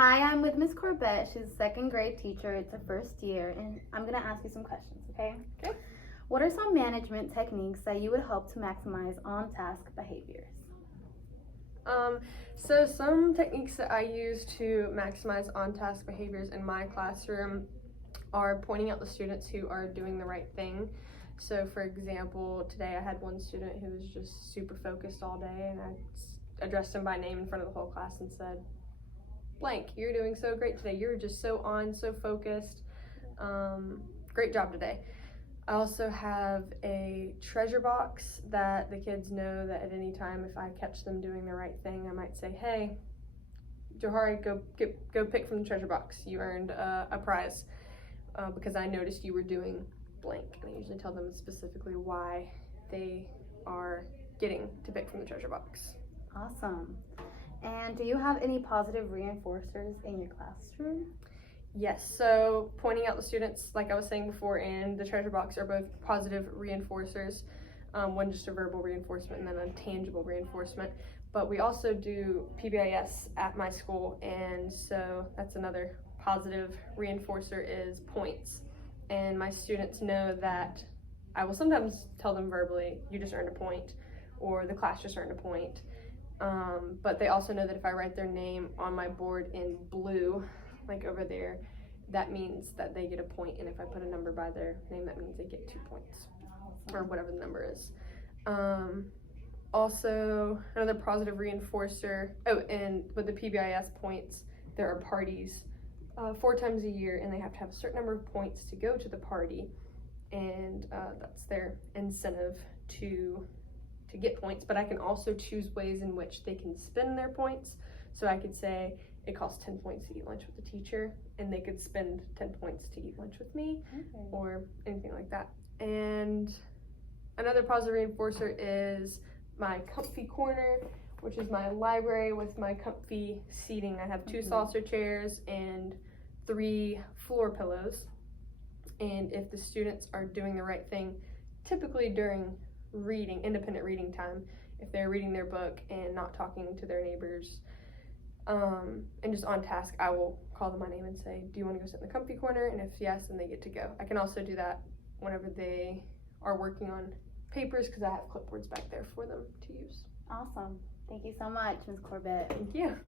Hi, I'm with Miss Corbett. She's a second grade teacher. It's her first year, and I'm gonna ask you some questions, okay? Okay. What are some management techniques that you would help to maximize on-task behaviors? So some techniques that I use to maximize on-task behaviors in my classroom are pointing out the students who are doing the right thing. So for example, today I had one student who was just super focused all day, and I addressed him by name in front of the whole class and said, blank, you're doing so great today. You're just so on, so focused. Great job today. I also have a treasure box that the kids know that at any time if I catch them doing the right thing, I might say, hey, Johari, go pick from the treasure box. You earned a prize because I noticed you were doing blank. And I usually tell them specifically why they are getting to pick from the treasure box. Awesome. And do you have any positive reinforcers in your classroom? Yes, so pointing out the students, like I was saying before, and the treasure box are both positive reinforcers. One just a verbal reinforcement and then a tangible reinforcement. But we also do PBIS at my school, and so that's another positive reinforcer is points. And my students know that I will sometimes tell them verbally, you just earned a point, or the class just earned a point. But they also know that if I write their name on my board in blue, like over there, that means that they get a point, and if I put a number by their name, that means they get 2 points, or whatever the number is. Also, another positive reinforcer, and with the PBIS points, there are parties 4 times a year, and they have to have a certain number of points to go to the party, and that's their incentive to get points. But I can also choose ways in which they can spend their points. So I could say it costs 10 points to eat lunch with the teacher, and they could spend 10 points to eat lunch with me, or anything like that. And another positive reinforcer is my comfy corner, which is my library with my comfy seating. I have 2 saucer chairs and 3 floor pillows. And if the students are doing the right thing, typically during reading, independent reading time, if they're reading their book and not talking to their neighbors, and just on task, I will call them by name and say, do you want to go sit in the comfy corner? And if yes, then they get to go. I can also do that whenever they are working on papers because I have clipboards back there for them to use. Awesome. Thank you so much, Ms. Corbett. Thank you.